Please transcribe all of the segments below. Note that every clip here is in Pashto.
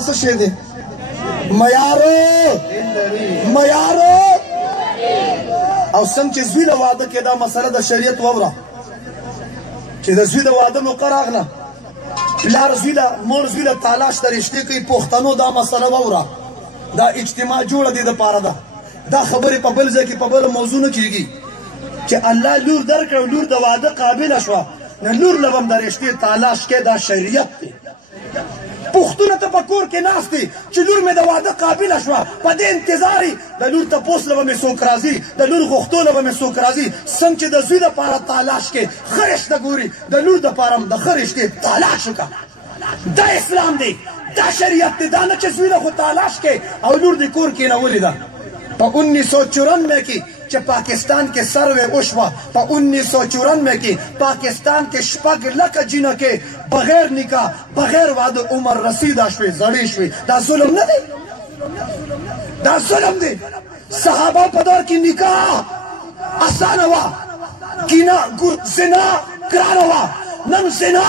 څه شی دی؟ معیارو او څنګه چې زوی له واده کې دا مسله د شریعت واوره چې د زوی د واده موقع راغله پلار زوی له مور زوی له تالاش د رشتې کوي پښتنو دا مسله واوره دا اجتماع جوړه دی دپاره ده دا خبرې په بل ځای کې په بله موضوع نه کېږي چې الله لور درکړه او لور د واده قابله شوه نو لور له به هم د رشتې تالاش کې دا شریعت دی پښتونه ته په کور کې ناست دی چې لور مې د واده قابله شوه په دې انتظار د لور تپوس له به مې څوک راځي د لور غوښتو له به مې څوک راځي څنګه چې د زوی دپاره تالاش کې ښه رشته ګوري د لور دپاره هم د ښه رشتې تالاش وکړه دا اسلام دی دا شریعت دی دا نه چې زوی له خو تالاش کې او لور د کور کېنولې ده په 1994 کې چې پاکستان کې سروې وشوه په 1994 کې پاکستان کې 6 لکه جینکې بغیر نکاح بغیر واده عمر رسیده شوې زړې شوې دا ظلم نه دی دا ظلم دی صحابه په دور کې نکاح اسانه وه زنا ګرانه وه نن زنا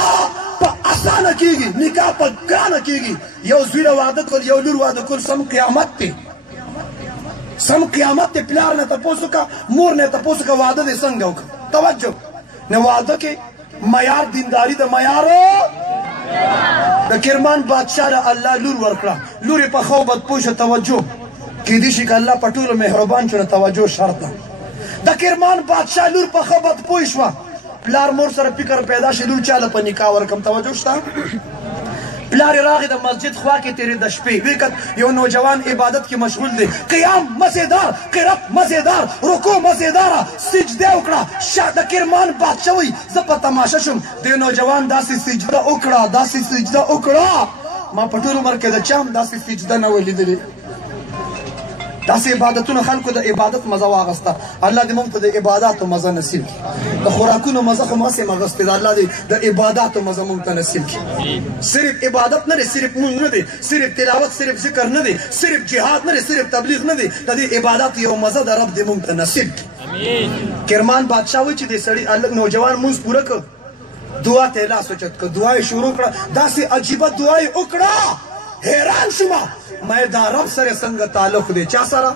په اسانه کېږي نکاح په ګرانه کېږي یو زوی له واده کول یو لور واده کول سم قیامت دی سم قیامت دی پلار نه تپوس وکړه مور نه تپوس وکړه واده دې څنګه وکړه توجه نه واده کې معیار دینداري د معیارو د کرمان بادشاه له الله لور ورکړه لور یې پخه او بدپوشه توجه کیدای شي که الله په ټولو مهربان شو نو توجه شرط ده د کرمان بادشاه لور پخه بدپوی شوه پلار مور سره فکر پیدا شي لور چاله په نکاح ورکړم توجه شته پلار راغی د مسجد خوا کې تیرې د شپې وکت یو نوجوان عبادت کې مشغول دی قیام مزیدار قرات مزیدار رکوع مزیداره سجده وکړه شاه د کرمان بادشاه وایي زه په تماشه شوم د نوجوان داسې سجده وکړه داسې سجده وکړه ما په ټول عمر کې د چا هم داسې سجده نه وه لیدلې داسې عبادتونه خلکو د عبادت مزه واغسته الله دې موږ ته د عباداتو مزه نصیب کړي د خوراکونو مزه خو ماسې مغستې ده الله دې د عباداتو مزه موږ ته نصیب کړي صرف عبادت نه دی صرف مونږ نه دی صرف تلاوت صرف ذکر نه دی صرف جهاد نه دی صرف تبلیغ نه دی د دې عباداتو یو مزه د رب دې موږ ته نصیب کړي کرمان بادشاه وایي چې دې سړي نوجوان مونځ پوره کړ دعا ته یې لاس اوچت کړ دعا یې شروع کړه داسې عجیبه دعا یې وکړه حیران شوم ما دا رب سره څنګه تعلق دی چا سره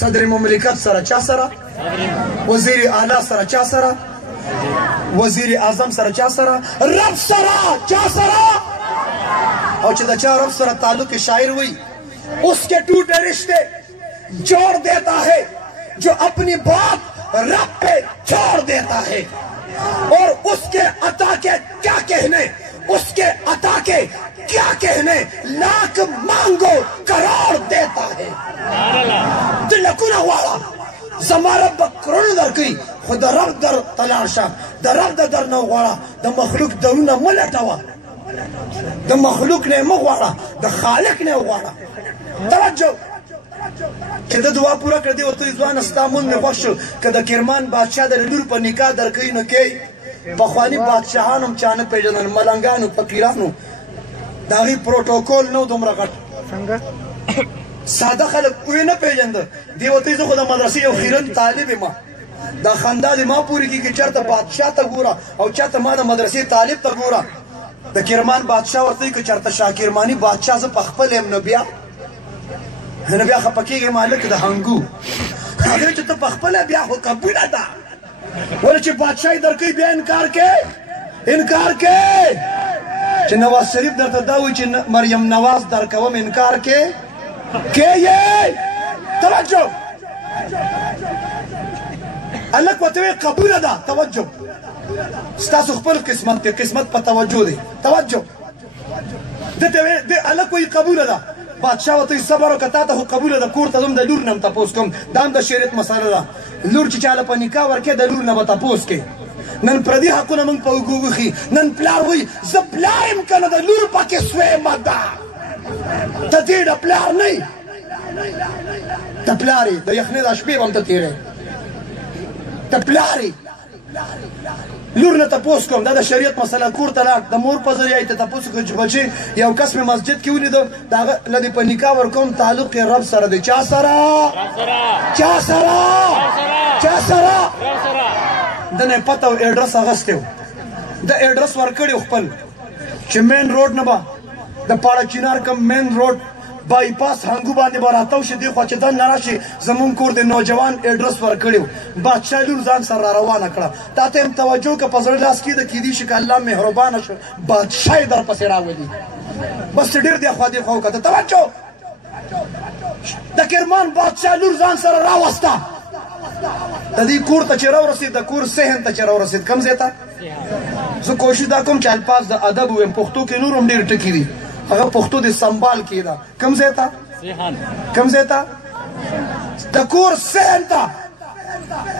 صدر مملکت سره چا سره وزیر اعلی سره چا سره وزیر اعظم سره چا سره رب سره چا سره او چې دا چا رب سره تعلق شاعر وي اس کے ٹوٹے رشتے جوڑ دیتا ہے جو اپنی بات رب پہ چھوڑ دیتا ہے اور اس کے عطا کے کیا کہنے اس کے عطا کے کیا کہنے لاکھ مانگو کروڑ دیتا ہے دلکونه غواړه زما رب به کروڑونه درکوي خو د رب در ته لاړ شه د رب د در نه وغواړه د مخلوق درونه مه لټوه د مخلوق نه یې مه غواړه د خالق نه یې وغواړه توجه چې د دعا پوره کړه دې ورته ځوانه ستا مونږ مې خوښ شو که د کرمان بادشاه د لور په نکاح درکوي نو کوي پخواني بادشاهان هم چا نه پېژندل ملنګانو فقیرانو د هغې پروټوکول نه و دومره غټ ساده خلک ویې نه پېژنده دې ورته زه خو د مدرسې یو خیرن طالب یم دا خندا دې ما پورې کېږي چېرته بادشاه ته ګوره او چېرته ما د مدرسې طالب ته ګوره د کرمان بادشاه ورته وایي که چېرته شاه کرماني بادشاه زه په خپل یم نو بیا خفه کېږم هلک د هنګو هغې چې ته په خپله بیا خو قبوله ده ولې چې بادشاهي درکوي بیا انکار کې چې نواز شریف درته دا وایي چې مریم نواز درکوم انکار کې یې توجه هلک ورته وایي قبوله ده توجه ستاسو خپل قسمت دی قسمت په توجه دی توجه دته هلک وایي قبوله ده بادشاه ورته وایي صبر وکړه تا ته خو قبوله ده کور ته ځم د لور نه هم تپوس کوم دا هم د شریعت مسله ده لور چې چاله په نکاح ورکړې د لور نه به تپوس کوي نن پردي حقونه موږ په اوږو وخي نن پلار وایي زه پلار یم که نه د لور پکې سویمه ده ته دې د پلار نه یې ته پلار یې د یخنۍ دا شپې به هم ته تېری ته پلار یې لور نه تپوس کوم دا د شریعت مسله کور ته لاړ د مور په ذریعه یې ته تپوس وکړه چې بچې یو کس مې مسجد کې ولیده د هغه له دې په نکاح ورکوم تعلق یې رب سره دی چا سره د نه پته او ایډرس اخیستی و د ایډرس ورکړی و خپل چې مین روډ نه به د پاړه چینار کم مین روډ بایپاس هنګو باندې به راتاو شي دې خوا چې دننه راشي زمونږ کور د نوجوان ایډرس ورکړی و بادشاه لور ځان سره را روانه کړه تا ته هم توجه که په زړه لاس کېده کېدی شي که الله مهربانه شو بادشاه یې در پسې راولي بس ډېر دې خوا دې خوا وکته توجه د کرمان بادشاه لور ځان سره راوسته د دې کور ته چې راورسېد د کور صحن ته چې راورسېد کوم ځای ته زه کوشش دا کوم چې الفاظ د ادب ویم پښتو کې نور هم ډېر ټکي دي هغه پښتو د سنبال کې ده کوم ځای ته کوم ځای ته د کور صحن ته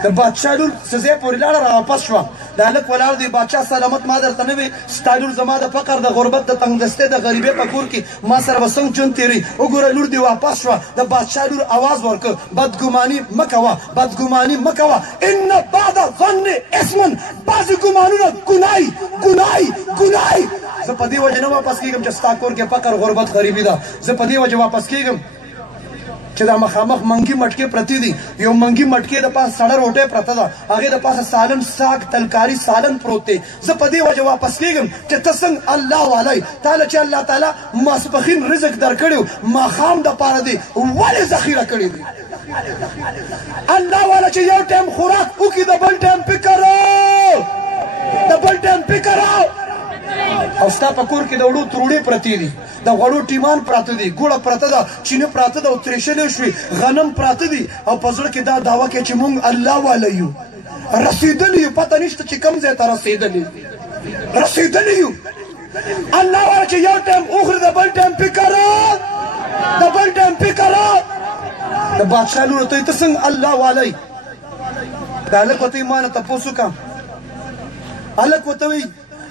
د بادشاه لور څه ځای پورې لاړه راواپس شوه د هلک ولاړ دی بادشاه سلامت ما درته نه وي ستا لور زما د فقر د غربت د تنګدستۍ د غریبۍ په کور کې ما سره به څنګه ژوند تېروي وګوره لور دې واپس شوه د بادشاه لور آواز ورکړ بدګماني مه کوه بدګماني مه کوه ان بعد ظن اسم بعضې ګمانونه ګنای ګنای ګنای زه په دې وجه نه واپس کېږم چې ستا کور کې فقر غربت غریبي ده زه په دې وجه واپس کېږم چې دا مخامخ منګي مټکې پرتې دي یو منګي مټکې د پاسه سړه روټۍ پرته ده هغې د پاسه سالن ساګ تلکاري سالن پروت دی زه په دې وجه واپس کېږم چې ته څنګه الله والی تاله چې الله تعالی ماسپښین رزق درکړی و ماښام دپاره دی ولې ذخیره کړی دی الله والا چې یو ټایم خوراک وکړي د بل ټایم فکر د بل ټایم فکر او ستا په کور کې د وړو تروړې پرتې دي د غوړو ټیمان پراته دي ګوړه پرته ده چینه پراته ده او ترېشلې شوي غنم پراته دي او په زړه کې دا دعوه کوي چې موږ الله والا یو رسېدلي یو پته نشته چې کوم ځای ته رسېدلي یو الله والا چې یو ټایم وخوري د بل ټایم فکر د بل ټایم فکر د بادشاه لور ته ته څنګه الله والی د هلک ورته یې ما نه تپوس وکړه هلک ورته وایي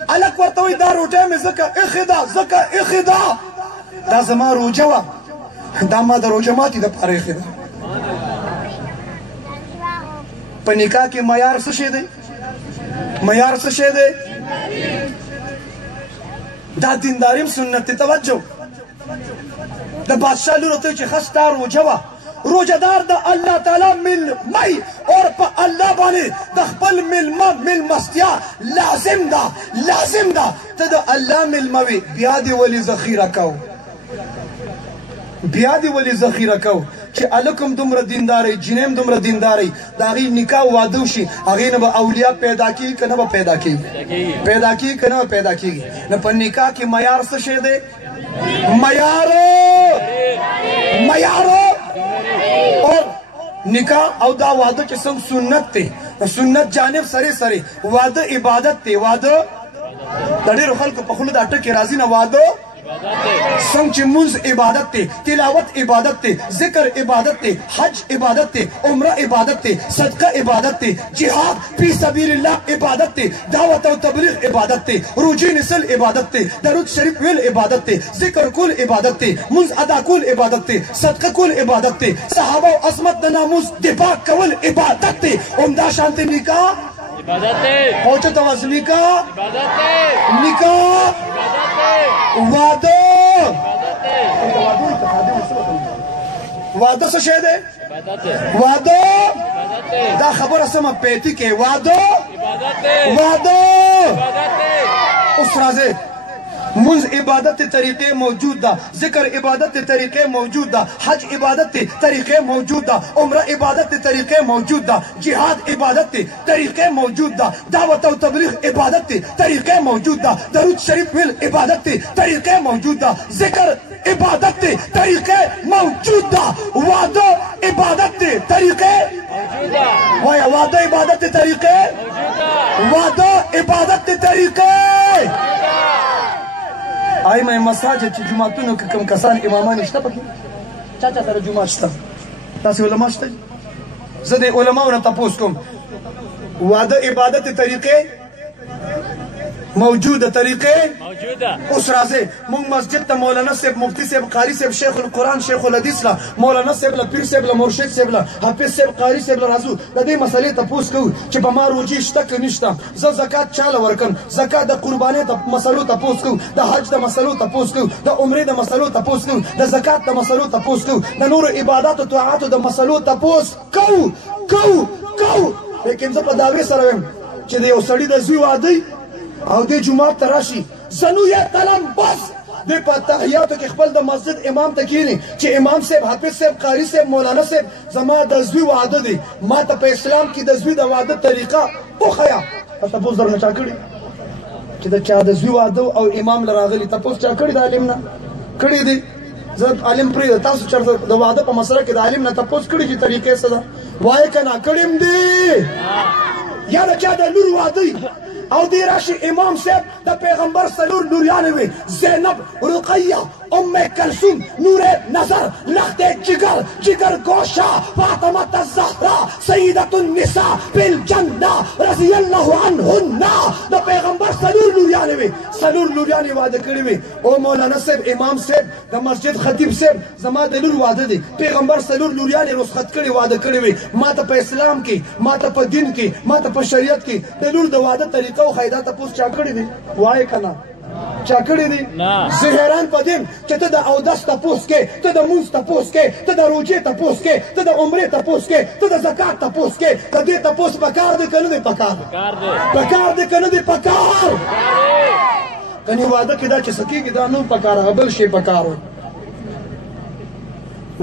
الک ورته وایي دا روټۍ مې ځکه ایښې ده ځکه ایښې ده دا زما روژه وه دا ما د روژه ماتې دپاره ایښې ده په نکاح کې معیار څه شی دی معیار څه شی دی دا دینداري هم سنت دی توجه د بادشاه لور ته چې ښه ستا روژه وه روجدار د الله تعالی ملمۍ اور په الله باندې د خپل ملمه ملمستیا لازم ده ته د الله ملمه وي بیا دې ولې ذخیره کو چې هلک هم دومره دینداری جینۍ هم دومره دینداری د هغې نکاح واده وشي هغې نه به اولیا پیدا کېږي که نه به پیدا کېږي که نه به پیدا کېږي نو په نکاح کې معیار څه شی دی معیارو اور نکاح او دا واده چې څنګه سنت دی سنت جانب سره واده عبادت دی واده د ډېرو خلکو په خوله دا ټکې راځي نه واده څنګه چې مونځ عبادت دی تلاوت عبادت دی ذکر عبادت دی حج عبادت دی عمره عبادت دی صدقه عبادت دی جهاد فی سبیل الله عبادت دی دعوت او تبلیغ عبادت دی روجې نیسل عبادت دی درود شریف ویل عبادت دی ذکر کول عبادت دی مونځ ادا کول عبادت دی صدقه کول عبادت دی صحابه او عصمت د ناموس دفاع کول عبادت دی همدا شانتې نکاح عبادت دی پوهچو ته واس نکاح عبادت دی نکاح واده واده څه شی دی واده دا خبره سمه پیتی کې واده اوس راځئ منز عبادت طریقے موجود دا ذکر عبادت طریقے موجود دا حج عبادت طریقے موجود دا عمرہ عبادت طریقے موجود دا جہاد عبادت طریقے موجود دا دعوت و تبلیغ عبادت طریقے موجود دا درود شریف ویل عبادت طریقے موجود دا ذکر عبادت طریقے موجود دا وعدہ عبادت طریقے وعدہ عبادت طریقے وعدہ عبادت طریقے آی مې مساجد چې جماعتونو کې کوم کسان امامان شته پکې چا سره جماعت شته تاسې علما شته زه د علماو نه تپوس کوم واده عبادت طریقې موجوده طریقې اوس راځئ موږ مسجد ته مولانا صاحب مفتی صاحب قاري صاحب شیخ القرآن شیخ الحدیث له مولانا صاحب له پیر صاحب له مرشد صاحب له حافظ صاحب قاري صاحب له راځو د دې مسلې تپوس کوو چې په ما روجې شته که نشته زه زکات چاله ورکړم زکات د قربانۍ د مسلو تپوس کوو د حج د مسلو تپوس کوو د عمرې د مسلو تپوس کوو د زکات د مسلو تپوس کوو د نورو عباداتو طاعاتو د مسلو تپوس کوو لیکن زه په دعوې سره وایم چې د یو سړي د زوی واده او دې جومات ته راشي زنو یې قلم بس دوی په تحیاتو کې خپل د مسجد امام ته کښېني چې امام صاحب، حافظ صاحب، قاري صاحب، مولانا صاحب، زما د زوی واده دی، ما ته په اسلام کې د زوی د واده طریقه وښیه. تپوس درنه چا کړي چې د چا د زوی واده او امام له راغلي تپوس چا کړي د عالم نه؟ کړي دي. زه عالم پرېږده، تاسو چېرته د واده په مسله کې د عالم نه تپوس کړي چې طریقې څه ده؟ وایې که نه کړي م دي. یا د چا د لور واده او دی راشي امام صاحب د پیغمبر څلور لوریانې وي، زینب، رقیه، ام کلثوم، نور نظر، لخت جگر، جگر گوشا، فاطمه الزهرا، سیدة النساء بالجنه رضی الله عنهن. د پیغمبر څلور لوریانې وي، څلور لوریانې واده کړي وي. او مولانا صاحب، امام صاحب، د مسجد خطیب صاحب، زما د لور واده دی، پیغمبر څلور لوریانې رخصت کړي واده کړي وي. ما ته په اسلام کې، ما ته په دین کې، ما ته په شریعت کې د لور د واده طریقه او قاعده تپوس چا کړي دي؟ وایې که نه چا کړي دي؟ زه حیران په دیم چې ته د اودس تپوس کې، ته د مونځ تپوس کې، ته د روژې تپوس کې، ته د عمرې تپوس کې، ته د زکات تپوس کې. د دې تپوس پکار دی که نه دی پکار؟ پکار دی که نه دی پکار؟ کنې واده کې دا چې څه کېږي دا نه پکار، هغه بل شی پکار و.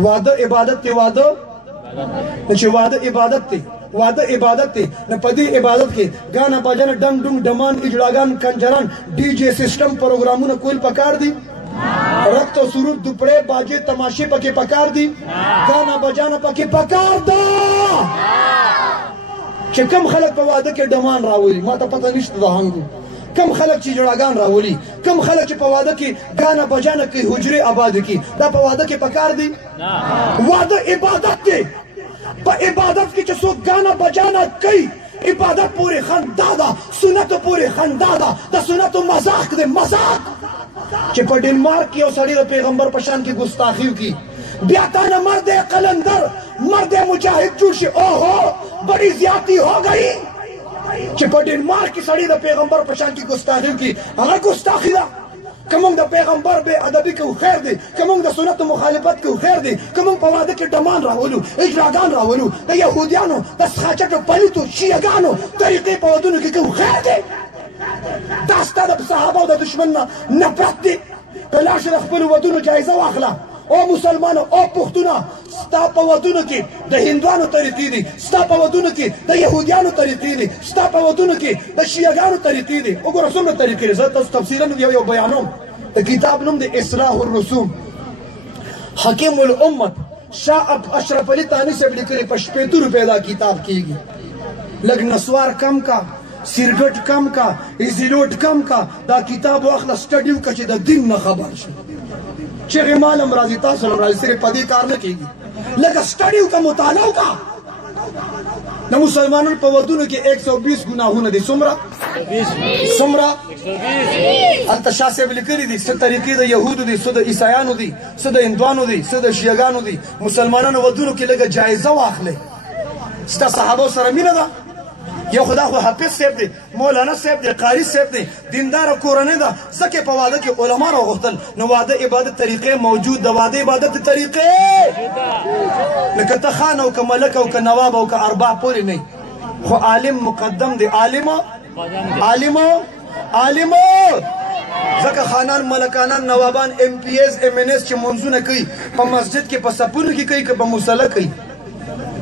واده عبادت دی، واده چې واده عبادت دی، واده عبادت دی. نو په دې عبادت کې ګانا بجانه، ډنګ ډونګ ډمان، اجړاګان، کنجران، ډي جے سسټم پروګرامونه کول پکار دي. رقص او سرور، دوپړې، باجې، تماشې پکې پکار دي. ګانا بجانه پکې پکار ده. چې کم خلک په واده کې ډمان راولي، ما ته پته نشته د هنګو. کم خلک چې جړاګان راولي، کم خلک چې په واده کې ګانا بجانه کوي، حجرې آباد کړي، دا په واده کې پکار دي؟ واده عبادت دی. په عبادت کې چې څوک ګانا بجانا کوي، عبادت پورې خندا ده، سنت پورې خندا ده، د سنتو مذاق دی، مذاق. چې په ډنمارک کې یو سړي د پیغمبر په شان کې ګستاخي وکړي، بیا تانه مرد قلندر، مرد مجاهد جوړ شي. اوهو بڑی زیاتی ہو گئی چې په ډنمارک کې سړي د پیغمبر په شان کې ګستاخي وکړي. هغه ګستاخي ده. که موږ د پیغمبر بې ادبي کوو خیر دی، که موږ د سنتو مخالفت کوو خیر دی، که موږ په واده کې ډمان راولو، اجراګان راولو، د یهودیانو، د سخاچټو، پلیتو، شیعګانو طریقې په ودونو کې کوو خیر دی. دا ستا د صحابه او د دشمن نه نفرت دی. که لاړ شې د خپلو ودونو جایزه واخله. او مسلمانو او پښتونه، ستا په ودونو کې د هندوانو طریقې دي، ستا په ودونو کې د یهودیانو طریقې دي، ستا په ودونو کې د شیعګانو طریقې دي. وګوره څومره طریقې دي. زه تاسو تفصیلا یو بیانوم. د کتاب نوم د اصلاح الرسوم، حکیم الامت، شاه اشرف علي تاني صاحب لیکلي. په 80 روپۍ دا کتاب کېږي. لږ نسوار کم کا، سیرګټ کم کا، ایزیلوټ کم کا، دا کتاب واخله، سټډي وکړه چې د دین نه خبر شي. چغې مال هم راځي، تاسو هم راځي، صرف په دې کار نه کېږي. لږه سټډي وکړه، مطالعه وکړه. د مسلمانانو په ودونو کې 120 ګناهونه دي. څومره؟ 120. هلته شاه صاحب لیکلي دي څه طریقې د یهودو دي، څه د عیسایانو دي، څه د هندوانو دي، څه د شیعګانو دي. مسلمانانو ودونو کې لږه جایزه واخلئ. ستا صحابو سره مینه ده؟ یو خدا خو حافظ صاحب دی، مولانا صاحب دی، قاری صاحب دی، دینداره کورنۍ ده. ځکه په واده کې علما راغوښتل. نو واده عبادت طریقې موجود ده. واده عبادت طریقې لکه ته خان او که ملک او که نواب او که ارباب پورې نه، خو عالم مقدم دی. عالمو ځکه خانان، ملکانان، نوابان، MPs، MNS چې منځونه کوي په مسجد کې په صفونو کې کوي که په مصله کوي؟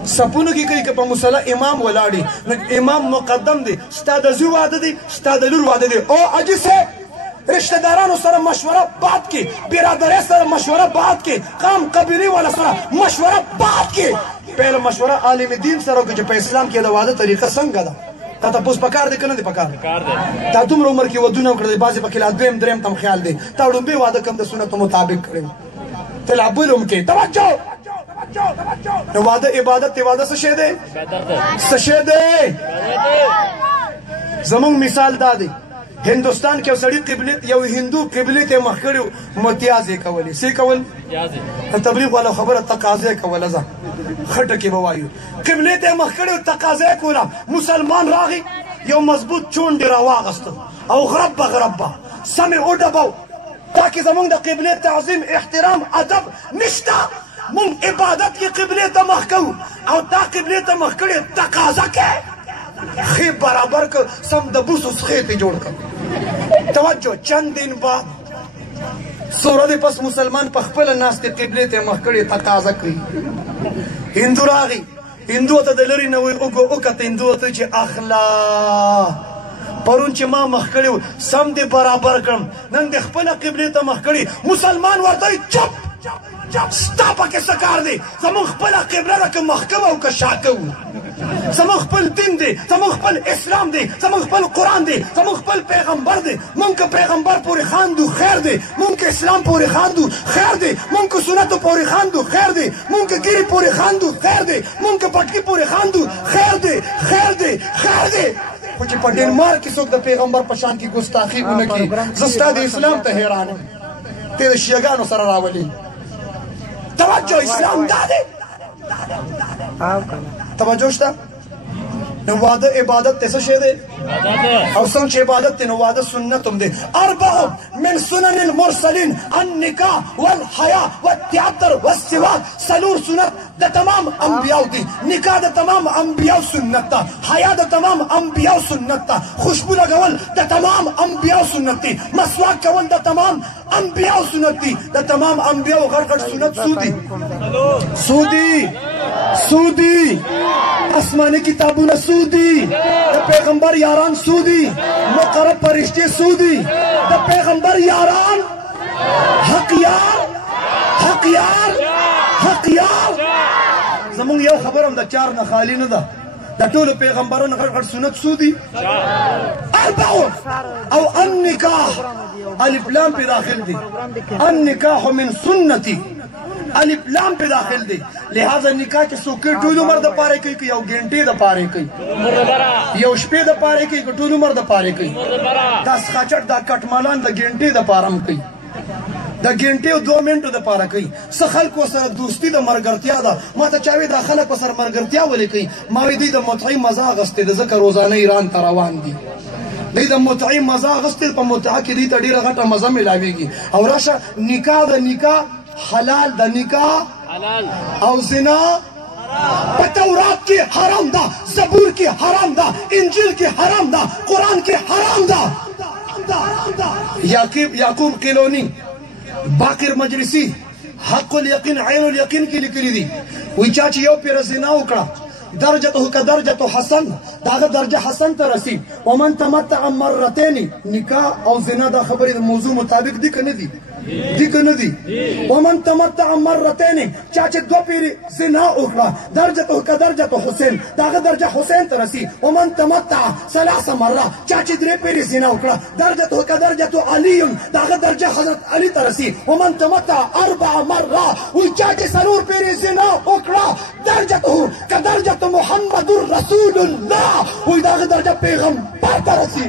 صفونو کې کوي که په مصله امام ولاړي. نو امام مقدم دی. ستا د زوی واده دی، ستا د لور واده دی. او حاجي صاحب رشتہ دارانو سره مشوره بات کې، برادرۍ سره مشوره بات کې، قام قبیلې والا سره مشوره بات کې. پهله مشوره عالم دین سره وکړه چې په اسلام کې د واده طریقه څنګه ده. تا تپوس پکار دی که نه دی پکار؟ تا دومره عمر کې ودونه وکړل، بعضې پکې لا دویم دریم تم خیال دی. تا ړومبې واده کوم د سنتو مطابق کړی و، ته لا بل هم کې. توجه. نو واده عبادت دی. واده څه شی دی؟ څه شی دی؟ زمونږ مثال دا دی، هندوستان کې یو سړي قبلې، یو هندو قبلې ته مخ کړي، متیازې کولې. څه کول؟ تبلیغ والا خبره تقاضا کوله. ځه خټه کې به وایو قبلې ته مخ کړي، تقاضا کوله. مسلمان راغی، یو مضبوط چونډې راواغسته او غربه سمې وډبو. تاکې زمونږ د قبلې تعظیم، احترام، ادب نشته. مونږ عبادت کې قبلې ته مخ کوو او تا قبلې ته مخ کړې، تقاضا کې خې برابر کړ، سم د بوسو سخې ته جوړ کړ. توجه. چند دن بعد څو ورځې پس مسلمان په خپله ناستې قبلې ته مخ کړې تقاضا کوي. هندو راغی، هندو ته د لرې نه وکته هندو ته چې اخلا پرون چې ما مخ کړی و سم دې برابر کړم، نن دې خپله قبلې ته مخ کړي. مسلمان ورته چپ ستا پکې څه کار دی؟ زمونږ خپله قبله ده که مخ کوو او که شا کوو. زمونږ خپل دین دی، زمونږ خپل اسلام دی، زمونږ خپل قرآن دی، زمونږ خپل پیغمبر دی. مونږ که پیغمبر پورې خاندو خیر دی، مونږ که اسلام پورې خاندو خیر دی، مونږ که سنتو پورې خاندو خیر دی، مونږ که ګیرې پورې خاندو خیر دی، مونږ که پټکي پورې خاندو خیر دی، خیر دی، خیر دی. خو چې په ډنمارک کې څوک د پیغمبر په شان کې ګستاخي ونه کړي، زه ستا د اسلام ته حیران یم. ته د شیعګانو سره راولي. توجه اسلام دا دی. توجه شته؟ نو واده عبادت ته څه شی دی؟ او څنګه چې عبادت دی نو واده سنت هم دی. اربع من سنن المرسلین النکاح والحیا والتیاتر والسواک. څلور سنت د تمام انبیاو دی. نکاح د تمام انبیاو سنت ده، حیا د تمام انبیاو سنت ده، خوشبو لګول د تمام انبیاو سنت دی، مسواک کول د تمام انبیاو سنت دی. د تمام انبیاو غټ غټ سنت سودی آسمانی کتابونه سودی، د پیغمبر یاران سودی، مقرب فرشتے سودی، د پیغمبر یاران حق یار. زمونږ یو خبر هم د چار نه خالی نه ده، د ټولو پیغمبرانو غټ غټ سنت سودی. اربع او النکاح الف لام پہ داخل دی، النکاح من سنتی الف لام پہ داخل دی. لہذا نکاح چې څوک ټول عمر د پاره کوي که یو ګنټې د پاره کوي، یو شپې د پاره کوي که ټول عمر د پاره کوي، دا سخاچټ دا کټمالان د ګنټې د پاره هم کوي، د ګنټې او 2 منټو د پاره کوي. څه خلکو سره دوستي د مرګرتیا ده. ما ته چا وی دا خلک سره مرګرتیا ولې کوي؟ ما وی دوی د متعې مزه اخیستې ده، ځکه روزانه ایران ته روان دي. دوی د متعې مزه اخیستې، په متعه کې دوی ته ډېره غټه مزه میلاویږي. او راشه نکاح د نکاح حلال د نکاح او زنا په تورات کې حرام ده، زبور کې حرام ده، انجیل کې حرام ده، قرآن کې حرام ده. یعقوب قیلونی، باقر مجلسی حق الیقین عین الیقین کې لیکلي دي، وایي چا چې یو پیره زنا وکړه درجته کدرجه حسن، داغه درجه حسن ته رسی. ومن تمتع مرتين نکاح او زنا دا خبرې د موضوع مطابق دي که نه دي؟ دي که نه دي؟ ومن تمتع مرتين چا چې 2 پیرې زنا وکړه درجته کدرجه حسین، داغه درجه حسین ته رسی. ومن تمتع 3 مره چا چې 3 پیرې زنا وکړه درجته کدرجه علی، داغه درجه حضرت علی ته رسی. ومن تمتع 4 مره وایي چا چې 4 پیرې زنا وکړه درجته کدرجه محمد رسول الله، وایي داغه درجه پیغمبر ته رسی.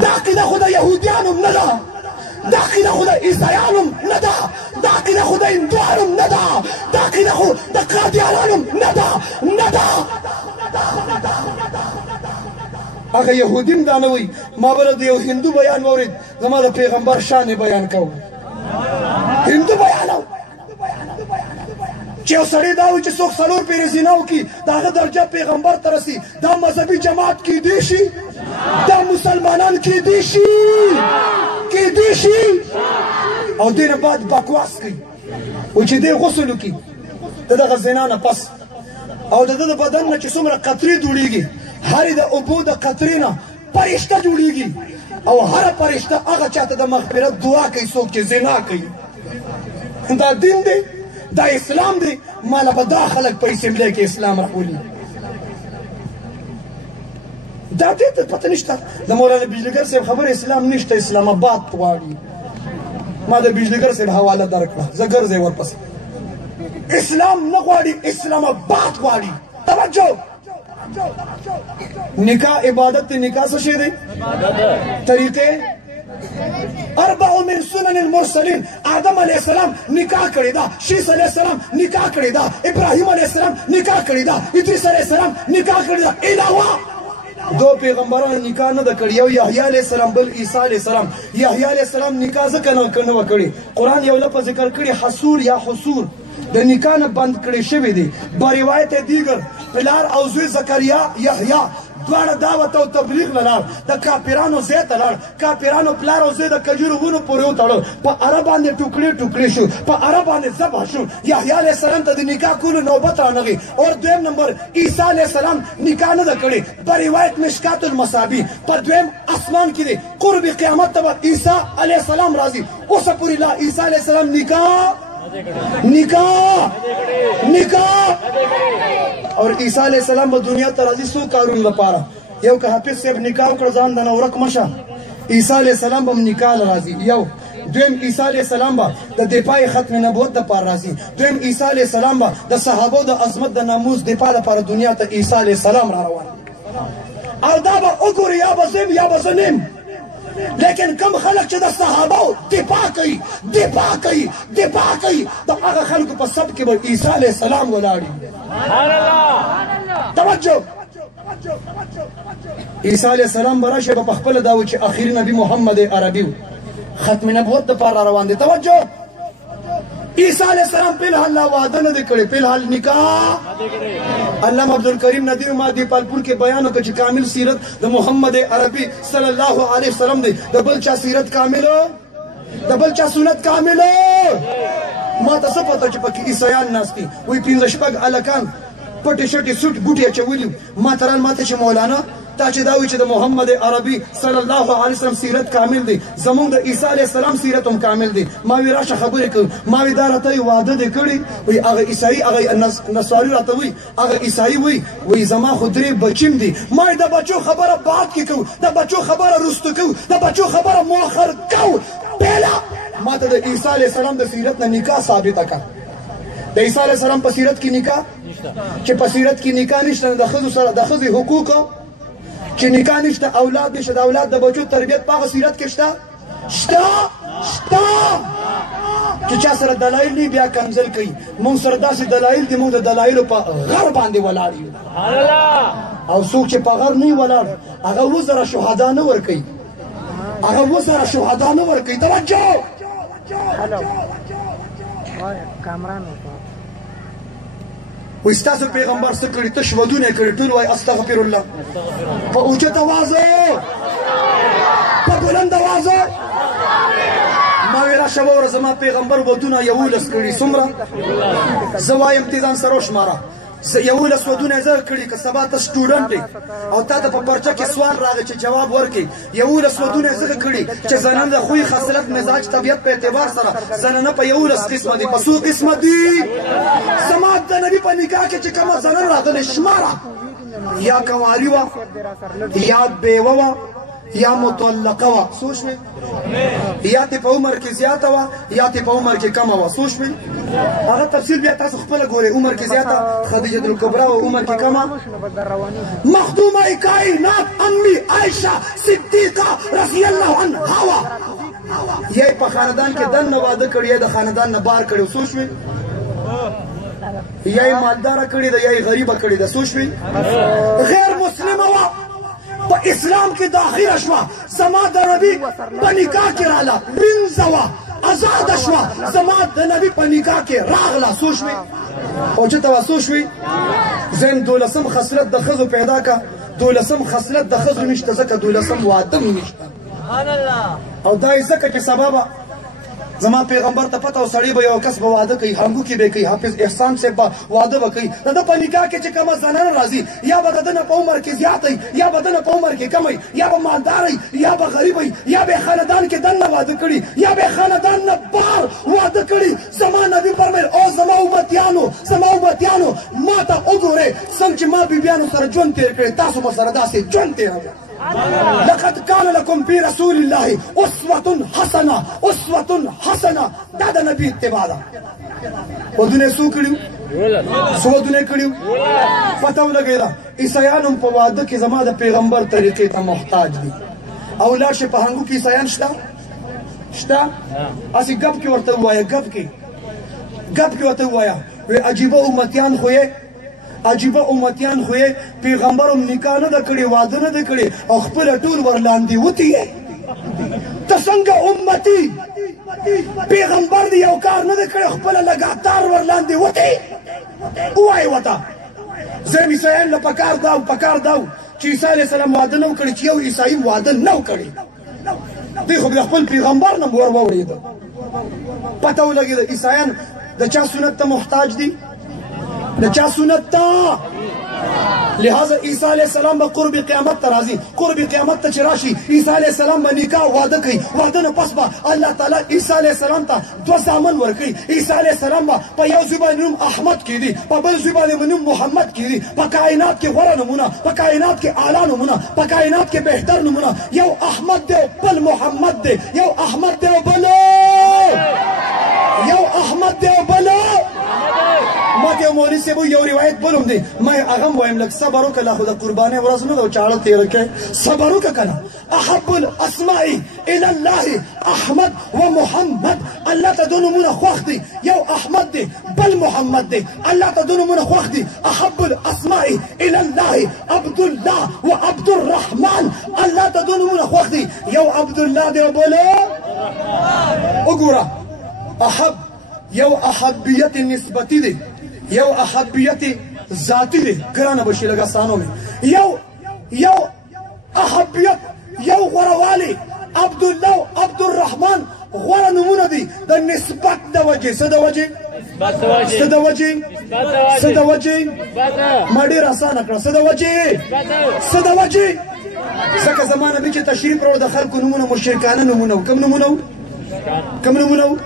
دا عقیده خو د یهودیانو نه ده، دا عقیده خو د عیسایانو نه ده، دا عقیده خو د هندوانو نه ده، دا عقیده خو د قادیانانو نه ده. هغه یهودي هم دا نه وایي. ما بله د یو هندو بیان واورېد، زما د پیغمبر شان بیان کوو. هندو بیانو چې یو سړی دا وایي چې څوک 4 پیرې زنا وکړي د هغه درجه پیغمبر ته رسي. دا مذهبي جماعت کیدی شي؟ دا مسلمانان کیدی شي؟ او دې نه بعد بکواس کوي، وایي چې دی غسل وکړي د دغه زنا نه پس، او د ده د بدن نه چې څومره قطرې جوړېږي، هرې د اوبو د قطرې نه فرشته جوړېږي، او هره فرشته هغه چاته د مغفرت دعا کوي څوک چې زنا کوي. دا دین دی؟ دا اسلام دی؟ مالا به دا خلک په اسمبلی کې اسلام راولي. دا دې ته پته نشته. د مولانا بجلیګر صاحب خبره اسلام نشته، اسلام آباد غواړي. ما د بجلیګر صاحب حواله درکړه، زه ګرځې ورپسې. اسلام نه غواړي، اسلام آباد غواړي. توجه، نکاح عبادت دی. نکاح څه شی دی؟ طریقې. 4 من سنن المرسلین. آدم علیہ السلام نکاح کړی دا، شیس علیہ السلام نکاح کړی دا، ابراهیم علیہ السلام نکاح کړی دا، ادریس علیہ السلام نکاح کړی دا. علاوه 2 پیغمبرانو نکاح نه ده کړې، یو یحیی علیہ السلام بل عیسی علیہ السلام. یحیی علیہ السلام نکاح ځکه نه وه کړې، قرآن یو لفظ ذکر کړي حصور یا حصور، د نکاح نه بند کړی شوی دی. با روایت دیگر پلار او زوی زکریا یحیی دواړه دعوت او تبلیغ له لاړ د کافرانو ځای ته لاړ کافرانو پلار او زوی د کجورو ونو پورې وتړل په اره باندې ټوکړې ټوکړې شو په اره باندې ذبح شو یحیی علیه السلام ته د نکاح کولو نوبت رانغی اور دویم نمبر عیسی علیه السلام نکاح نه ده کړې په روایت مشکات المصابیح په دویم اسمان کې دی قرب قیامت ته به عیسی علیه السلام راځي اوسه پورې لا عیسی علیه السلام نکاح اور عیسی علیه السلام به دنیا ته راځي څو کارونو لپاره یو که حافظ صاحب نکاح وکړه ځان د نه ورک مشه عیسی علیه السلام به هم نکاح راځي یو دویم عیسی علیه السلام به د دفاع ختم نبوت دپاره راځي دویم عیسی علیه السلام به د صحابو د عظمت د ناموس دفاع لپاره دنیا ته عیسی علیه السلام را روان او دا به وګوري یا به زم یا به زه نیم لیکن کم خلق چې د صحابو دفاع کوي د هغه خلکو په سب کې به عیسی علیه السلام ولاړي توجه عیسی علیه السلام به راشي به په خپله دا و چې اخري نبي محمد عربي و ختم نبوت دپاره روان دی توجه عیسی علیه السلام فلحال لا واده نه دی کړی فلحال نکاح علامه عبدالکریم ندوی ما دیپالپور کې بیان وکړ چې کامل سیرت د محمد عربي صلی الله علیه وسلم دی د بل چا سیرت کامل د بل چا سنت کامل ما ته څه پته چې پکې عیسیان ناست دي وایي پنځه شپږ هلکان پټې شټې سوټ بوټې اچولي ما ته رال ما ته چې مولانا تا چې دا وایي چې د محمد عربي صلی الله علیه وسلم سیرت کامل دی زمونږ د عیسی علیه السلام سیرت هم کامل دی ما وی راشه خبرې کوو ما وی دا راته واده دې کړي وایي هغه عیسایي هغه نصاري راته وایي هغه عیسایي وایي زما خو درې بچیم دي ما وی د بچو خبره بعد کې کوو د بچو خبره رستو کوو د بچو خبره مؤخر کوو پهله ما ته د عیسی علیه السلام د سیرت نه نکاح ثابته کړه د عیسی علیه السلام په سیرت کې نکاح چې په سیرت کې نکاح نشته د ښځو سره د ښځې حقوق چې نکاح نشته اولاد نشته د اولاد د بچو تربیت په هغه سیرت کې شته چې چا سره دلایل نه بیا کنځل کوي مونږ سره داسې دلایل دي مونږ د دلایلو په غر باندې ولاړ یو او څوک چې په غر نه ولاړ هغه وزره شهدا نه ورکوي توجه وایي ستاسو پیغمبر څه کړي تش ودونه یې کړي ټول وایي استغفر الله په اوچت اوازه په بلند اوازه ما وی راشه واوره زما پیغمبر ودونه 11 کړي څومره زه وایم ته ځان سره وشماره 11 ودونه یې زه کړي که سبا ته سټوډنټ یې او تا ته په پرچه کې سوال راغی چې جواب ورکړي 11 ودونه یې زه کړي چې زنانه د خوی خصلت مزاج طبیعت په اعتبار سره زنانه په 11 قسمه دي په څو قسمه دي زما د نبي په نکاح کې چې کومه زنانه راغلې شماره یا کنواري وه یا بیوه وه یا مطلقه وه څو شوې یا تې په عمر کې زیاته وه یا تې په عمر کې کمه وه څو شوې هغه تفصیل بیا تاسو خپله ګورئ عمر کې زیاته خدیجة الکبرا و عمر کې کمه مخدومه کائنات امی عائشه صدیقه رضی الله عنها وه یا په خاندان کې دننه واده کړي یا د خاندان نه بار کړي څو شوې یا یې مالداره کړې ده یا یې غریبه کړې ده څو شوې غیر مسلمه وه په اسلام کې داخله شوه زما د نبي په نکاح کې راله پنځه وه آزاده شوه زما د نبي په نکاح کې راغله څو شوې اوچته وه څو شوې زم 12 خصلت د ښځو پیدا که 12 خصلت د ښځو نشته ځکه 12 واده م نشته او دا یې ځکه چې سبا به زما پیغمبر ته پته او سړی به یو کس به واده کوي هنګو کې به کوي حافظ احسان صاحب به واده به کوي د ده په نکاح کې چې کومه زنانه راځي یا به د ده نه په عمر کې زیات وي یا به د نه په عمر کې کم وي یا به مالدار وي یا به غریب وي یا به خاندان کې دننه واده کړي یا به خاندان نه بار واده کړي زما نبي فرمیل او زما امتیانو ما ته وګورئ څنګه چې ما بیبیانو سره ژوند تېر کړی تاسو به سره داسې ژوند تېروئ لقد كان لكم في رسول الله اسوة حسنه دا د نبی اتباع ده ودونه څو کړي څو ودونه کړي پته ولګی دا عیسایان هم په واده کې زما د پیغمبر طریقې ته محتاج دي او لاړ شي په هنګو کې عیسایان شته هسې ګپ کې ورته ووایه ګپ کې ورته ووایه وی عجیبه امتیان خو یې پیغمبر هم نکاح نه ده کړې واده نه ده کړې او خپله ټول ورلاندې وتې یې ته څنګه امتي پیغمبر دې یو کار نه ده کړی خپله لګاتار ورلاندې وتې ووایې ورته زه عیسایان له پکار داو چې عیسی علیه السلام واده نه و کړی چې یو عیسایي واده نه و کړی دوی خو د خپل پیغمبر نه ور واورېده پته ولګېده عیسایان د چا سنت ته محتاج دي د چا سنت ته لہذا عیسی علیہ السلام به قرب قیامت ته راځي قرب قیامت ته چې راشي عیسی علیہ السلام به نکاح واده کوي واده نه پس به الله تعالی عیسی علیہ السلام ته دوه زامن ورکوي عیسی علیہ السلام به په یو ځای باندې نوم احمد کېدي په بل ځای باندې نوم محمد کېدي په کائنات کې غوره نمونه په کائنات کې اعلی نمونه په کائنات کې بهتر نمونه یو احمد دی بل محمد دی یو احمد دی بل یو احمد دی بل ما ته مولوي صاحب یو روایت بولم دی ما هغه وایم لکه صبر وکړه لا خو د قربانۍ ورځ نه ده او چاړه تېره کړې صبر وکړه کنه احب الاسماء الى الله احمد ومحمد الله ته دوه نومونه خوښ دي یو احمد دی بل محمد دی الله ته دوه نومونه خوښ دي احب الاسماء الى الله عبد الله وعبد الرحمن الله ته دوه نومونه خوښ دي یو عبد الله دی بل وګوره احب یو احبیت نسبتی دی یو احبیت ذاتی دی ګرانه بشي لږ اسانو مې یو احبیت یو غوروالی عبدالله و عبدالرحمن غوره نومونه دي د نسبت د وجې څه د وجې څه د وجې څه د وجې ما ډېر اسانه کړه څه د وجې څه د وجې ځکه زما نبي چې تشریف راوړ د خلکو نومونه مشرکانه نومونه و کوم نومونه و کوم نومونه و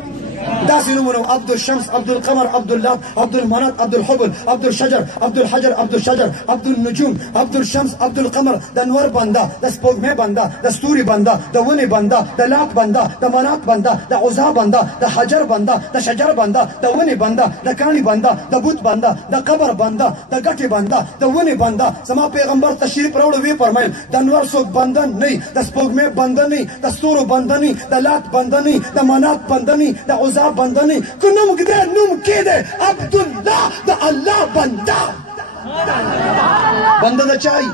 داسې نومونه عبد الشمس عبد القمر عبد الله عبد المنات عبد الحبل عبد الشجر عبد الحجر عبد الشجر عبد النجوم عبد الشمس عبد القمر د نور بنده د سپوږمۍ بنده د ستوري بنده د ونې بنده د لات بنده د منات بنده د عزا بنده د حجر بنده د شجر بنده د ونې بنده د کاڼي بنده د بوت بنده د قبر بنده د ګټې بنده د ونې بنده زما پیغمبر تشریف راوړ وی فرمایل د نور څوک بنده نه د سپوږمۍ بنده نه د ستورو بنده نه د لات بنده نه د منات بنده نه د عزا بنده نه که نوم ږدی نوم کېده عبدالله د الله بنده بنده د چای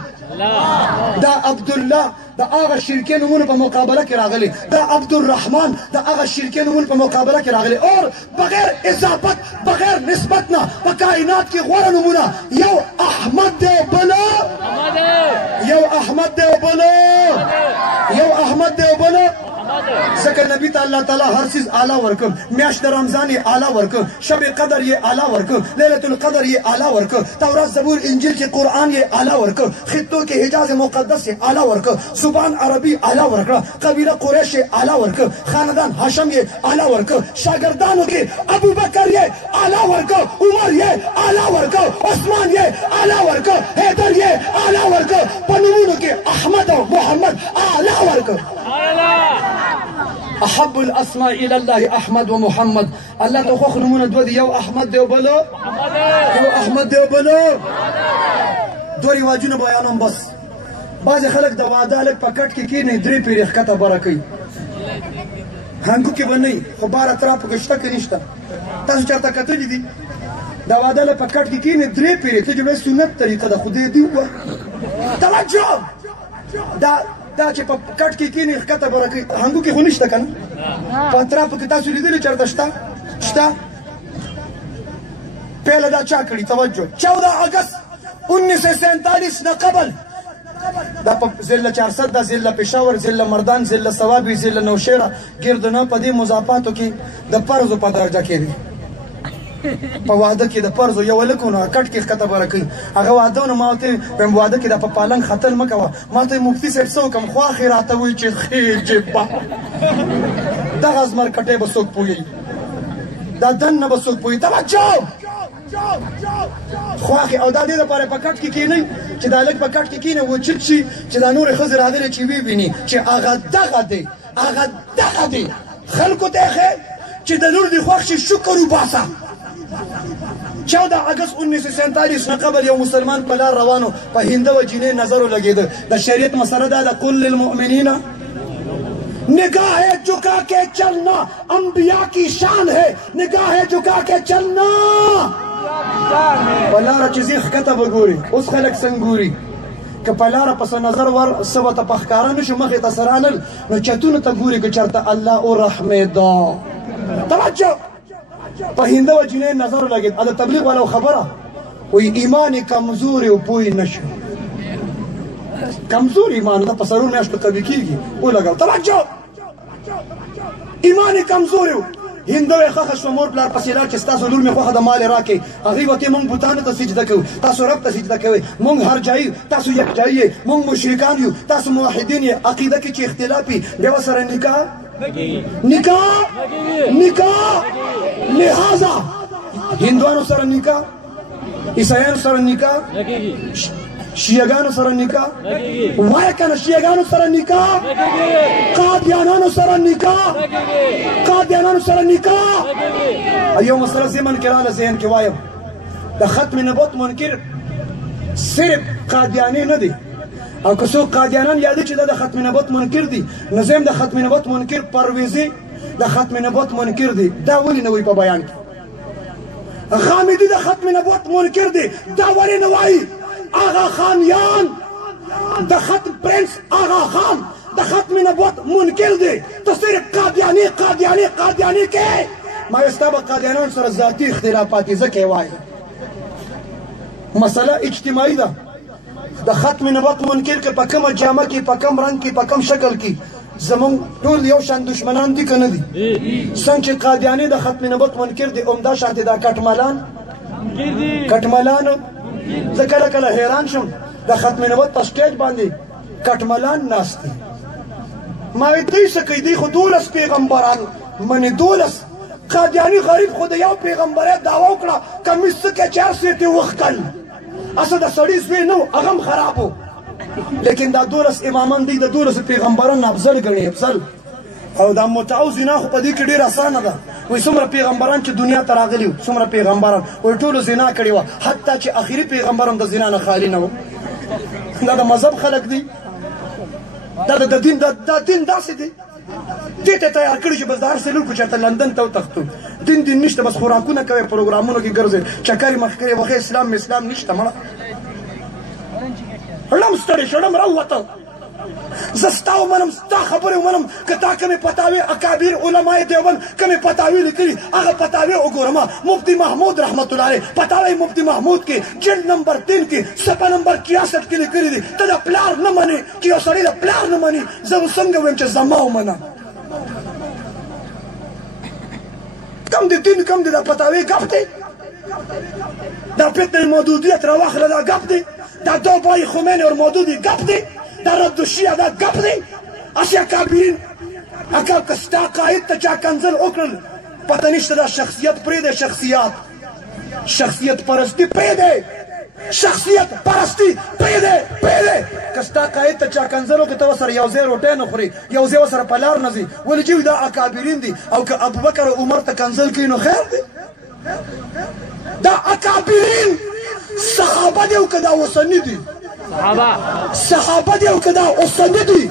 دا عبدالله د هغه شرکې نومونه په مقابله کې راغلي دا عبدالرحمن د هغه شرکې نومونه په مقابله کې راغلي اور بغیر اضافت بغیر نسبت نه په کائنات کې غوره نومونه یو احمد دی بل یو احمد دی بل یو احمد دی بل ځکه نبی ته الله تعالی هر چیز اعلی ورکړ میاشت د رمضان یې اعلی ورکړ شب قدر یې اعلی ورکړ لیلة القدر یې اعلی ورکړ تورات زبور انجیل کې قرآن یې اعلی ورکړ خطو کې حجاز مقدس یې اعلی ورکړ زبان عربي اعلی ورکړه قبیله قریش یې اعلی ورکړ خاندان هاشم یې اعلی ورکړ شاګردانو کې ابوبکر یې اعلی ورکړ عمر یې اعلی ورکړ عثمان یې اعلی ورکړ حیدر یې اعلی ورکړ په نومونو کې احمد او محمد اعلی ورکړ احب الاسماء الى الله احمد ومحمد الله ته خو نمونه دوه دي یو احمد دی بل یو احمد دی بل دوه رواجونه بیانوم بس بعض خلک د واده لک پکټ کې کینې درې پیری ښکته بره کوي هنګو کې باندې خو بار اطراف کې شته کې نشته تاسو چاته کتلې دي د واده لک پکټ کې کینې درې پیری ته جوړه سنت طریقه د خدای دی توجه دا چې په کټ کې کینې ښکته بره کوي هنګو کې خو نشته که نه په اطرافو کې تاسو لیدلي چېرته شته پهله دا چا کړي توجه 14 اگست 1947 نه قبل دا په ضلع 400 دا ضلع پېښور ضلع مردان ضلع صوابي ضلع نوشهره ګردنه په دې مضافاتو کې د فرضو په درجه کې دي په واده کې د فرض یو لکونه کټ کې ښکته بره کوي هغه واده نه ما ورته وایم واده کې د په پالنګ خطر مه کوه ما ته مفتي صاحب څه وکړم خواښې راته وایي چې خیر جبه دغه زمرکټۍ به څوک پوهېږي دا دننه به څوک پوهېږي توجه خواښې او دا دې دپاره په کټ کې کښېنئ چې دا لږ په کټ کې کښېنئ وچت شي چې دا نورې ښځې راغلې چې ویې ویني چې هغه دغه دی خلکو ته یې ښې چې د لور دې خوښ شي شکر وباسه 14 اگست 1947 نه قبل یو مسلمان په لار روانو په هنده و جینۍ نظر ولګېده د شریعت مسله دا ده قل للمؤمنین نگاہ جھکا کے چلنا انبیاء کی شان ہے نگاہ جھکا کے چلنا په لاره چې ځي ښکته به ګوري اوس خلک څنګه ګوري که په لاره پس نظر ور څه به ته په ښکاره نه شو مخې ته سره رانل نو چتونو ته ګوري که چېرته الله ورحمېده توجه په هنده و جینۍ نظر ولګېد د تبلیغ والا خبره وایي ایمان یې کمزورې او پوه یې نه شو کمزور ایمان دا په څلور میاشتو قوي کېږي ولګوه توجه ایمان یې کمزور و هندو یې ښخه شوه مور پلار پسې لاړ چې ستاسو لور مې خوښه د مال یې راکړئ هغوی وتې موږ بوتانو ته سجده کوو تاسو رب ته سجده کوئ موږ هرجایي تاسو یکجایي یې موږ مشرکان یو تاسو موحدین یې عقیده کې چې اختلاف وي بیا ورسره نکاح لہذا هندوانو سره نکاح عیسایانو سره نکاح شیعگانو سره نکاح وای کنه شیعگانو سره نکاح قادیانانو سره نکاح یو مسله زمن کې رااله ذهن کې وایم د ختم نبوت منکر صرف قادیانی نه دی او که څوک قادیانان یادوي چې دا د ختم نبوت منکر دي نو زه هم د ختم نبوت منکر پرویزي د ختم نبوت منکر دی دا ولې نه وایي په بیان کې غامدي د ختم نبوت منکر دی دا ولې نه وایي آغا خان یان د ختم پرنس آغا خان د ختم نبوت منکر دی تو صرف قادیانی کې ما ستا به قادیانانو سره ذاتي اختلافات دي ځکه یې وایي مسله اجتماعي ده د ختم نبوت منکر کې په کومه جامه کې په کوم رنګ کې په کوم شکل کې زمونږ ټول یو شان دشمنان دي که نه دي څنګه چې قادیاني د ختم نبوت منکر دي همدا شانتې دا کټملان زه کله کله حیران شم د ختم نبوت په سټیج باندې کټملان ناست دي ما وایي دوی څه کوي دوی خو 12 پیغمبران منې 12 قادیاني غریب خو د یو پیغمبرۍ دعوا وکړه کمیس څه کې 4 سیټې وښکل اصل د سړي زوی نه و هغه هم خراب و لیکن دا 12 امامان دی د 12 پیغمبرانو افضل ګڼي افضل او دا متعه او زنا خو په دې کې ډېره اسانه ده وایي څومره پیغمبران چې دنیا ته راغلي وو څومره پیغمبران وایي ټولو زنا کړې وه حتی چې آخري پیغمبر هم د زنا نه خالي نه و دا د مذهب خلک دي دا د دین داسې دی دې ته تیار کړي چې بس د هر څه لور کو چېرته لندن ته وتښتو دین نشته بس خوراکونه کوئ پروګرامونو کې ګرځئ چکرې مخ کوئ وښې اسلام نشته مړه ړم ستړی شړم راووته زه ستا ومنم ستا خبرې ومنم که تا کومې فتاوې اکابر علمای دیوبند کومې فتاوې لیکلي هغه فتاوې وګورم مفتی محمود رحمت الله علیه فتاوی مفتی محمود کې جلد نمبر 3 کې صفحه نمبر 61 کې لیکلي دي ته د پلار نه منې چې یو سړی د پلار نه مني زه څنګه وایم چې زما ومنم کم د دین کم د فتاوی ګپ دی دا فتنه المودودیت راواخله دا ګپ دی دا دو بای خمینی اور مودودی ګپ دی دا رد الشیعه دا ګپ دی اسی اکابرین اکا کستا قائد ته چا کنزل وکړل پته نشته دا شخصیت پرېږدی شخصیت پرستی پرېږدی شخصیت پرستی پرېږدی که ستا قائد ته چا کنزل وکړي ته ورسره یو ځای روټۍ نه خوري یو ځای ورسره په لار نه ځي ولې چې دا اکابرین دي او که ابوبکر عمر ته کنزل کوي نو خیر دی دا اکابرین صحابه دی او که دا اوسني دي صحابه دی او که دا اوسني دي